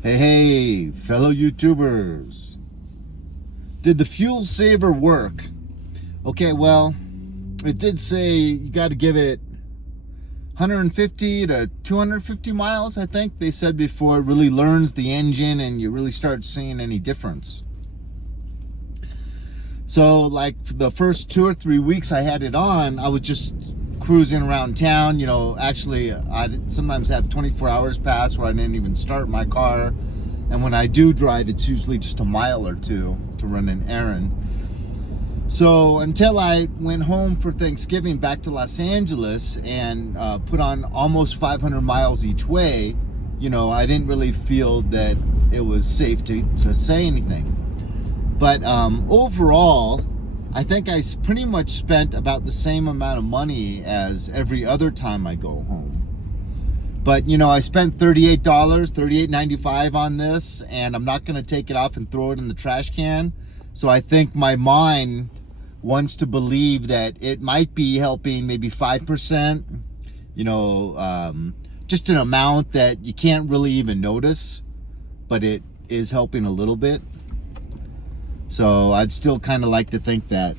Hey, fellow YouTubers. Did the fuel saver work? Okay, well, it did say you got to give it 150 to 250 miles, I think they said, before it really learns the engine and you really start seeing any difference. So, like, for the first 2 or 3 weeks I had it on, I was just cruising around town. Actually, I'd sometimes have 24 hours pass where I didn't even start my car. And when I do drive, it's usually just a mile or two to run an errand. So until I went home for Thanksgiving back to Los Angeles and put on almost 500 miles each way, I didn't really feel that it was safe to say anything. But overall, I think I pretty much spent about the same amount of money as every other time I go home. But, I spent $38, $38.95 on this, and I'm not going to take it off and throw it in the trash can. So I think my mind wants to believe that it might be helping maybe 5%, just an amount that you can't really even notice, but it is helping a little bit. So I'd still kind of like to think that.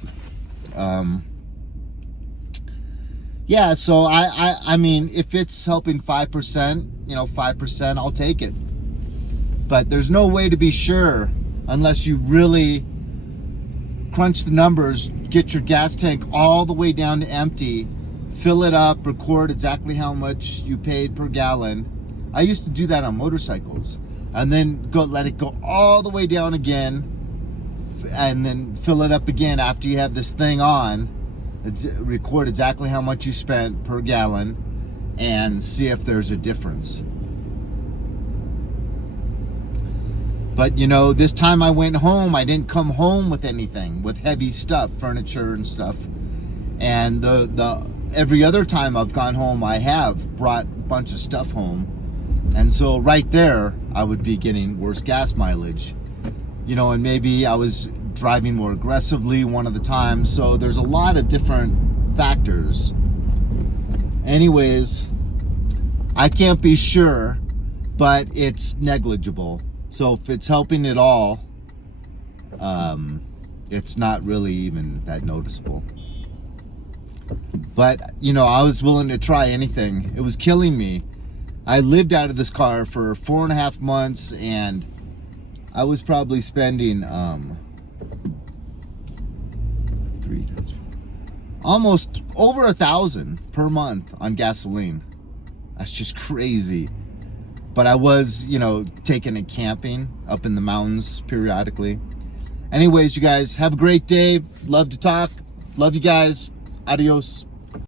Yeah, so I mean, if it's helping 5%, 5%, I'll take it. But there's no way to be sure unless you really crunch the numbers, get your gas tank all the way down to empty, fill it up, record exactly how much you paid per gallon. I used to do that on motorcycles, and then let it go all the way down again, and then fill it up again after you have this thing on. Record exactly how much you spent per gallon and see if there's a difference. But this time I went home, I didn't come home with anything, with heavy stuff, furniture and stuff. And the every other time I've gone home, I have brought a bunch of stuff home. And so right there, I would be getting worse gas mileage. And maybe I was driving more aggressively one of the times. So there's a lot of different factors. Anyways, I can't be sure, but it's negligible. So if it's helping at all, it's not really even that noticeable. But, I was willing to try anything. It was killing me. I lived out of this car for 4.5 months, and I was probably spending almost over $1,000 per month on gasoline. That's just crazy. But I was, taking it camping up in the mountains periodically. Anyways, you guys have a great day. Love to talk. Love you guys. Adios.